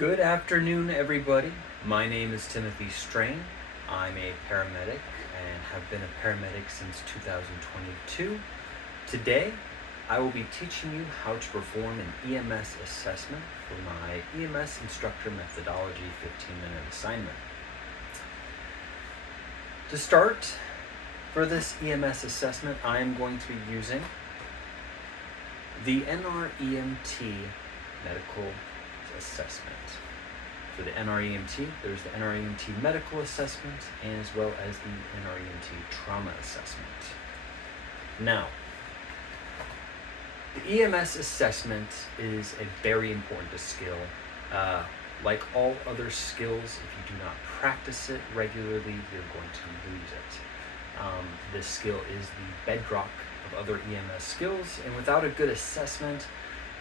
Good afternoon, everybody. My name is Timothy Strain. I'm a paramedic and have been a paramedic since 2022. Today, I will be teaching you how to perform an EMS assessment for my EMS Instructor Methodology 15-minute assignment. To start, for this EMS assessment, I am going to be using the NREMT medical assessment. For the NREMT, there's the NREMT medical assessment as well as the NREMT trauma assessment. Now, the EMS assessment is a very important skill. Like all other skills, if you do not practice it regularly, you're going to lose it. This skill is the bedrock of other EMS skills, and without a good assessment,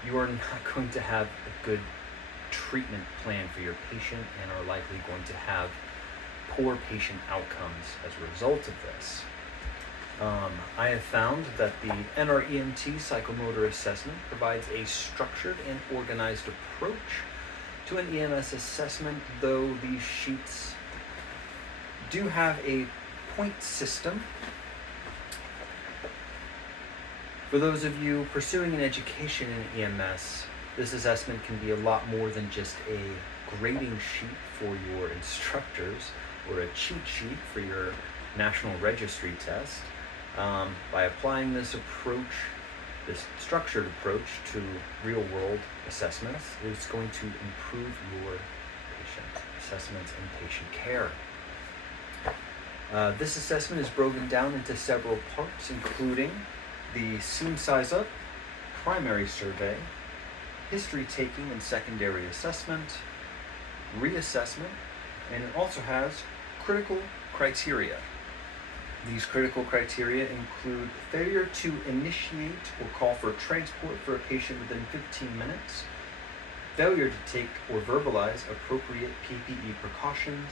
you are not going to have a good treatment plan for your patient and are likely going to have poor patient outcomes as a result of this. I have found that the NREMT psychomotor assessment provides a structured and organized approach to an EMS assessment, though these sheets do have a point system. For those of you pursuing an education in EMS, this assessment can be a lot more than just a grading sheet for your instructors or a cheat sheet for your national registry test. By applying this approach, this structured approach to real-world assessments, it's going to improve your patient assessments and patient care. This assessment is broken down into several parts, including the scene size up, primary survey, history taking and secondary assessment, reassessment, and it also has critical criteria. These critical criteria include failure to initiate or call for transport for a patient within 15 minutes, failure to take or verbalize appropriate PPE precautions,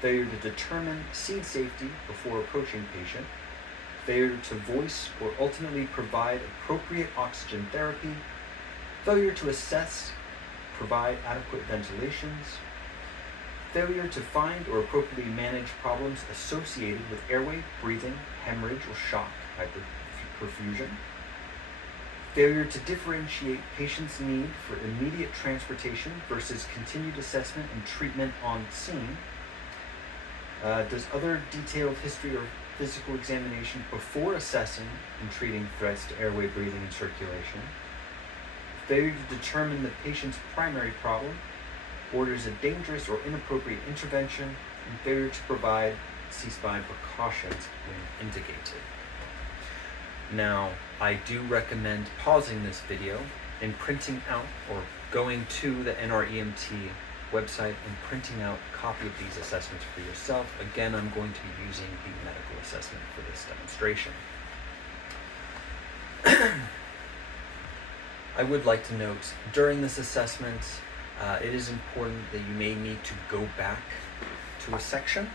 failure to determine scene safety before approaching patient, failure to voice or ultimately provide appropriate oxygen therapy, failure to assess, provide adequate ventilations, failure to find or appropriately manage problems associated with airway, breathing, hemorrhage, or shock hyperperfusion, failure to differentiate patients' need for immediate transportation versus continued assessment and treatment on scene, does other detailed history or physical examination before assessing and treating threats to airway, breathing, and circulation, failure to determine the patient's primary problem, orders a dangerous or inappropriate intervention, and failure to provide C-spine precautions when indicated. Now, I do recommend pausing this video and printing out or going to the NREMT website and printing out a copy of these assessments for yourself. Again, I'm going to be using the medical assessment for this demonstration. I would like to note, during this assessment, it is important that you may need to go back to a section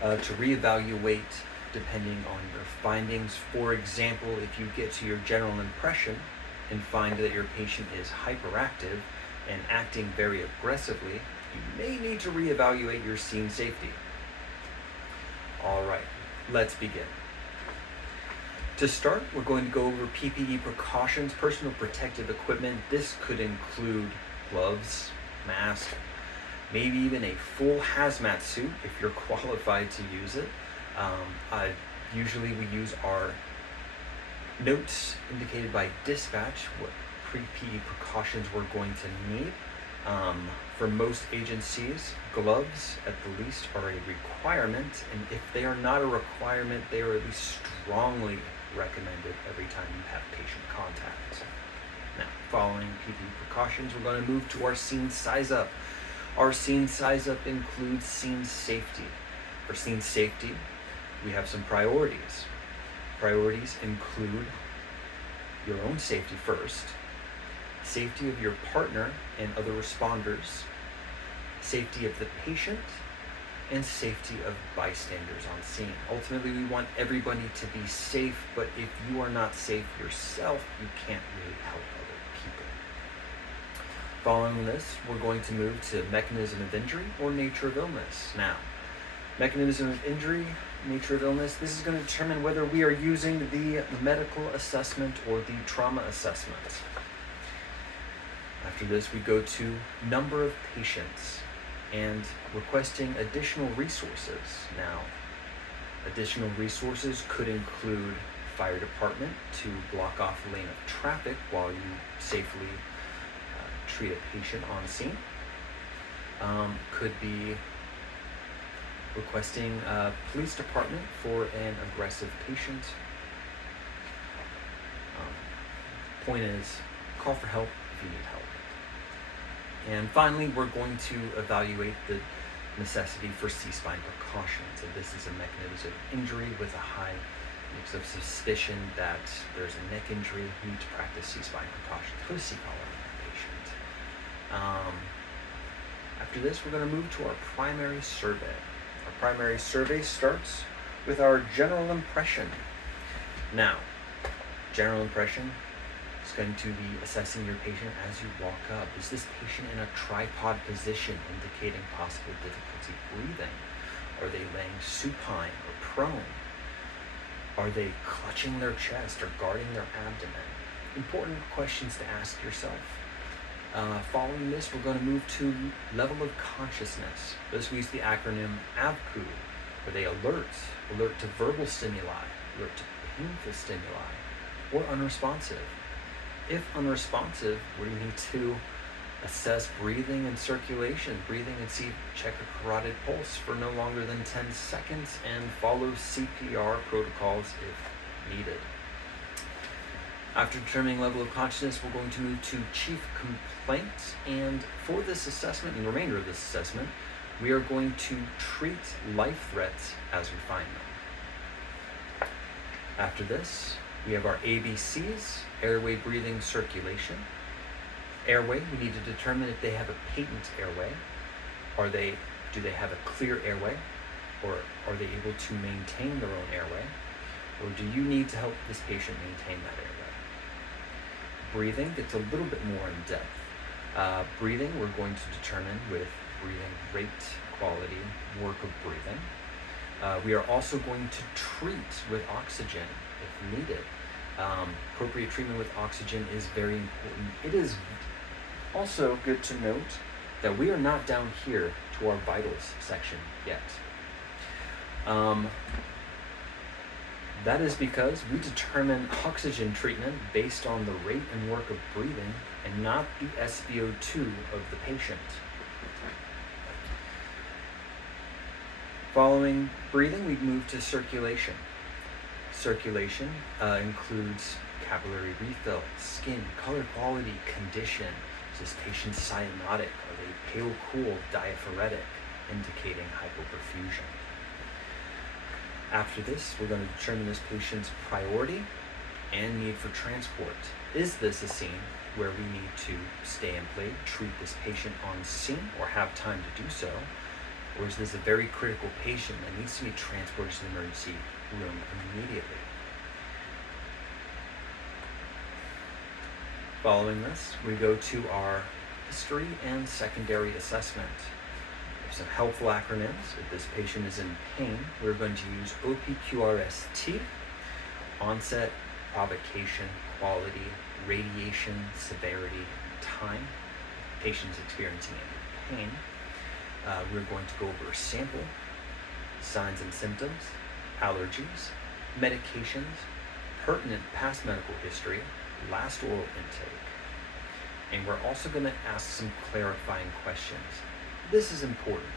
to reevaluate depending on your findings. For example, if you get to your general impression and find that your patient is hyperactive and acting very aggressively, you may need to reevaluate your scene safety. All right, let's begin. To start, we're going to go over PPE precautions, personal protective equipment. This could include gloves, mask, maybe even a full hazmat suit if you're qualified to use it. Usually we use our notes indicated by dispatch what PPE precautions we're going to need. For most agencies, gloves at the least are a requirement, and if they are not a requirement, they are at least strongly recommended every time you have patient contact. Now, following PPE precautions, we're going to move to our scene size up. Our scene size up includes scene safety. For scene safety, we have some priorities. Priorities include your own safety first, safety of your partner and other responders, safety of the patient, and safety of bystanders on scene. Ultimately, we want everybody to be safe, but if you are not safe yourself, you can't really help other people. Following this, we're going to move to mechanism of injury or nature of illness. Now, mechanism of injury, nature of illness, this is going to determine whether we are using the medical assessment or the trauma assessment. After this, we go to number of patients and requesting additional resources. Now, additional resources could include fire department to block off a lane of traffic while you safely treat a patient on scene. Could be requesting police department for an aggressive patient. Point is, call for help if you need help. And finally, we're going to evaluate the necessity for C-spine precautions. And this is a mechanism of injury with a high mix of suspicion that there's a neck injury. You need to practice C-spine precautions. Put a C-collar on that patient. After this, we're going to move to our primary survey. Our primary survey starts with our general impression. Now, general impression is going to be assessing your patient as you walk up. Is this patient in a tripod position, indicating possible difficulty breathing? Are they laying supine or prone? Are they clutching their chest or guarding their abdomen? Important questions to ask yourself. Following this, we're going to move to level of consciousness. This we use the acronym AVCU. Are they alert to verbal stimuli, alert to painful stimuli, or unresponsive? If unresponsive, we need to assess breathing and circulation, check a carotid pulse for no longer than 10 seconds, and follow CPR protocols if needed. After determining level of consciousness, we're going to move to chief complaints, and for this assessment and the remainder of this assessment, we are going to treat life threats as we find them. After this, we have our ABCs, airway, breathing, circulation. Airway, we need to determine if they have a patent airway. Do they have a clear airway? Or are they able to maintain their own airway? Or do you need to help this patient maintain that airway? Breathing gets a little bit more in depth. Breathing, we're going to determine with breathing rate, quality, work of breathing. We are also going to treat with oxygen if needed. Appropriate treatment with oxygen is very important. It is also good to note that we are not down here to our vitals section yet. That is because we determine oxygen treatment based on the rate and work of breathing and not the SpO2 of the patient. Following breathing, we move to circulation. Circulation includes capillary refill, skin, color quality, condition. Is this patient cyanotic? Are they pale, cool, diaphoretic, indicating hypoperfusion? After this, we're going to determine this patient's priority and need for transport. Is this a scene where we need to stay in play, treat this patient on scene, or have time to do so? Or is this a very critical patient that needs to be transported to the emergency room immediately? Following this, we go to our history and secondary assessment. There's some helpful acronyms. If this patient is in pain, we're going to use OPQRST, onset, provocation, quality, radiation, severity, and time. If the patient's experiencing any pain, we're going to go over a sample, signs and symptoms, allergies, medications, pertinent past medical history, last oral intake. And we're also going to ask some clarifying questions. This is important.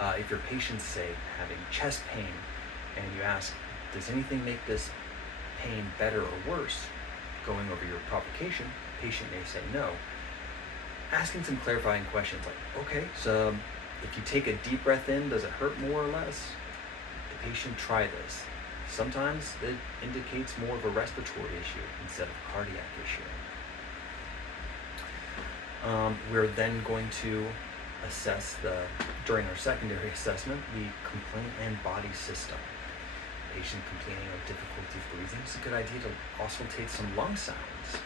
If your patient's, say, having chest pain, and you ask, does anything make this pain better or worse? Going over your provocation, the patient may say no. Asking some clarifying questions like, okay, so if you take a deep breath in, does it hurt more or less? The patient, try this. Sometimes it indicates more of a respiratory issue instead of a cardiac issue. We're then going to assess during our secondary assessment, the complaint and body system. Patient complaining of difficulty breathing, it's a good idea to auscultate some lung sounds.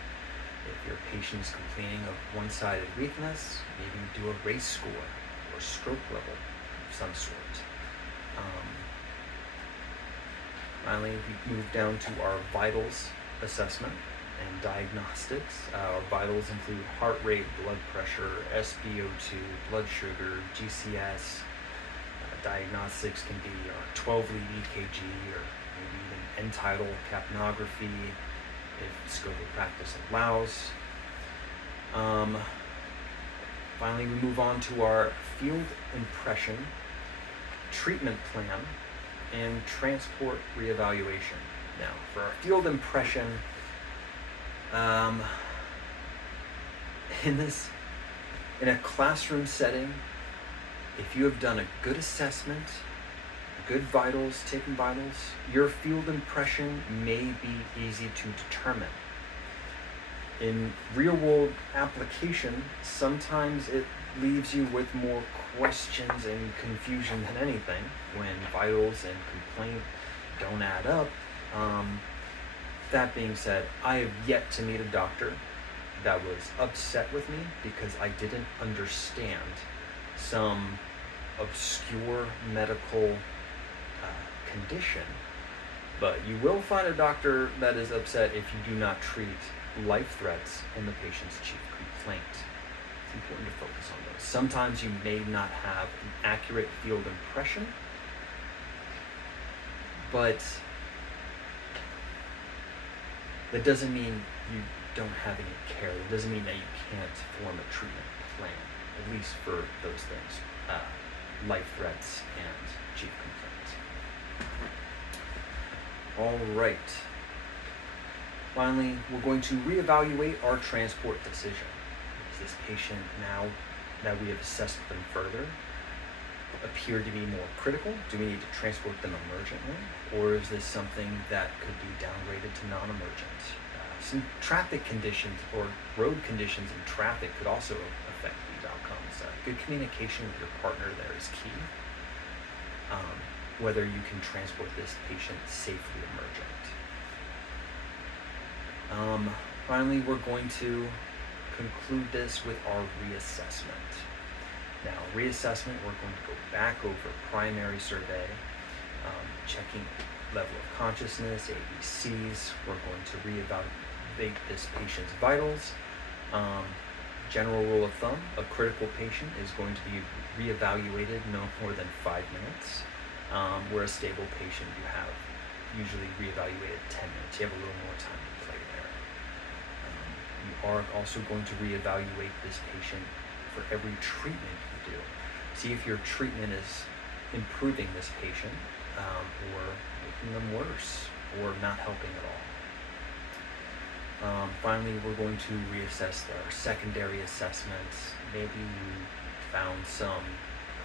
If your patient is complaining of one-sided weakness, maybe do a race score or stroke level of some sort. Finally, we move down to our vitals assessment and diagnostics. Our vitals include heart rate, blood pressure, SpO2, blood sugar, GCS. Diagnostics can be our 12-lead EKG or maybe even end-tidal capnography if scope of practice allows. Finally, we move on to our field impression, treatment plan, and transport reevaluation. Now, for our field impression, in a classroom setting, if you have done a good assessment, good vitals, taken vitals, your field impression may be easy to determine. In real-world application, sometimes it leaves you with more questions and confusion than anything when vitals and complaint don't add up. That being said, I have yet to meet a doctor that was upset with me because I didn't understand some obscure medical condition. But you will find a doctor that is upset if you do not treat life threats in the patient's chief complaint. It's important to focus on those. Sometimes you may not have an accurate field impression, but that doesn't mean you don't have any care. It doesn't mean that you can't form a treatment plan, at least for those things, life threats and chief complaints. All right. Finally, we're going to reevaluate our transport decision. Does this patient, now that we have assessed them further, appear to be more critical? Do we need to transport them emergently? Or is this something that could be downgraded to non-emergent? Some traffic conditions or road conditions in traffic could also affect these outcomes. Good communication with your partner there is key. Whether you can transport this patient safely emergent. Finally, we're going to conclude this with our reassessment. Now, reassessment, we're going to go back over primary survey, checking level of consciousness, ABCs. We're going to reevaluate this patient's vitals. General rule of thumb, a critical patient is going to be reevaluated no more than 5 minutes. Where a stable patient, you have usually reevaluated 10 minutes. You have a little more time to play there. You are also going to reevaluate this patient for every treatment you do. See if your treatment is improving this patient or making them worse or not helping at all. Finally, we're going to reassess their secondary assessments. Maybe you found some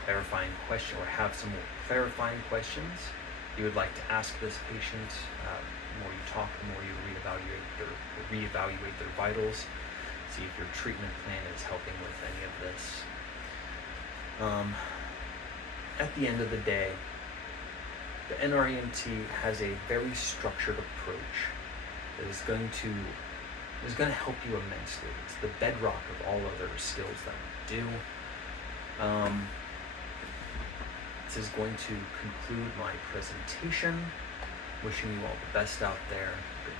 clarifying question or have some more clarifying questions you would like to ask this patient. The more you talk, the more you reevaluate their vitals. See if your treatment plan is helping with any of this. At the end of the day, the NREMT has a very structured approach that is going to help you immensely. It's the bedrock of all other skills that we do. This is going to conclude my presentation. Wishing you all the best out there. Good